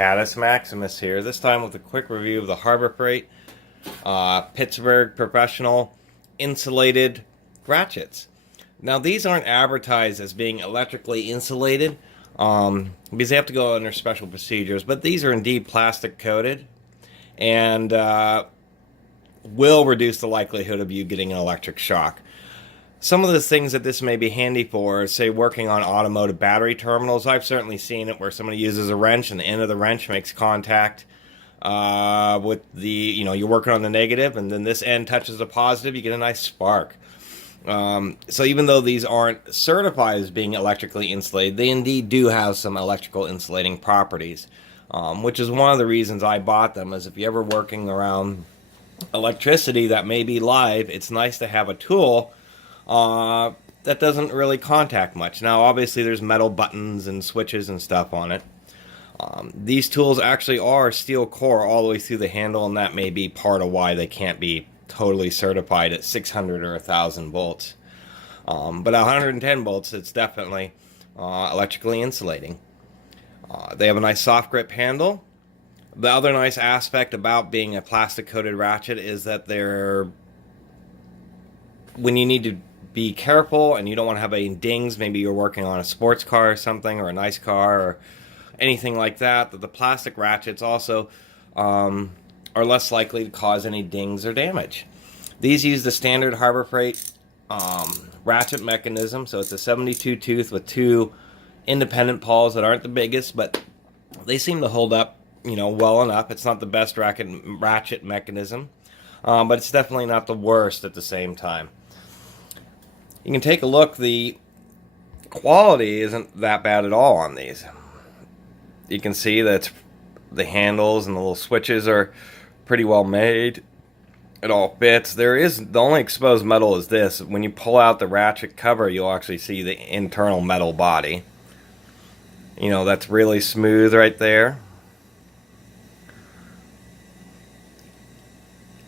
Caddis Maximus here, this time with a quick review of the Harbor Freight Pittsburgh Professional Insulated Ratchets. Now these aren't advertised as being electrically insulated because they have to go under special procedures, but these are indeed plastic coated and will reduce the likelihood of you getting an electric shock. Some of the things that this may be handy for is, say, working on automotive battery terminals. I've certainly seen it where somebody uses a wrench and the end of the wrench makes contact with the, you're working on the negative and then this end touches the positive, you get a nice spark. So even though these aren't certified as being electrically insulated, they indeed do have some electrical insulating properties, which is one of the reasons I bought them. Is if you're ever working around electricity that may be live, it's nice to have a tool that doesn't really contact much. Now obviously there's metal buttons and switches and stuff on it. These tools actually are steel core all the way through the handle, and that may be part of why they can't be totally certified at 600 or 1000 volts. But 110 volts, it's definitely electrically insulating. They have a nice soft grip handle. The other nice aspect about being a plastic coated ratchet is that when you need to be careful and you don't want to have any dings, maybe you're working on a sports car or something, or a nice car or anything like that, the plastic ratchets also are less likely to cause any dings or damage. These use the standard Harbor Freight ratchet mechanism, so it's a 72 tooth with two independent pawls that aren't the biggest, but they seem to hold up well enough. It's not the best ratchet mechanism, but it's definitely not the worst at the same time. You can take a look. The quality isn't that bad at all on these. You can see that the handles and the little switches are pretty well made. It all fits. The only exposed metal is this. When you pull out the ratchet cover, you'll actually see the internal metal body. That's really smooth right there.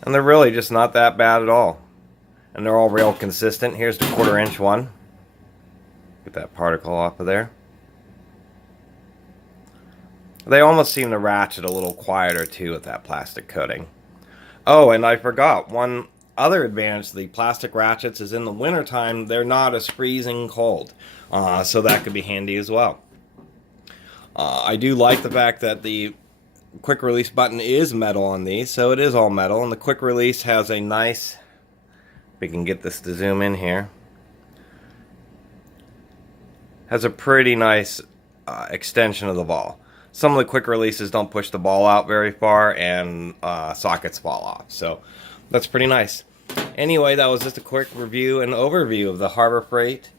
And they're really just not that bad at all. And they're all real consistent. Here's the 1/4 inch one. Get that particle off of there. They almost seem to ratchet a little quieter too with that plastic coating. Oh, and I forgot, one other advantage to the plastic ratchets is in the wintertime, they're not as freezing cold. So that could be handy as well. I do like the fact that the quick release button is metal on these, so it is all metal, and the quick release has a nice, if we can get this to zoom in here, has a pretty nice extension of the ball. Some of the quick releases don't push the ball out very far, and sockets fall off, so that's pretty nice. Anyway, that was just a quick review and overview of the Harbor Freight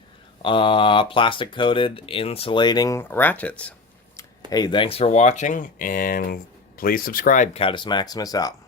plastic coated insulating ratchets. Hey, thanks for watching, and please subscribe. Caddis Maximus out.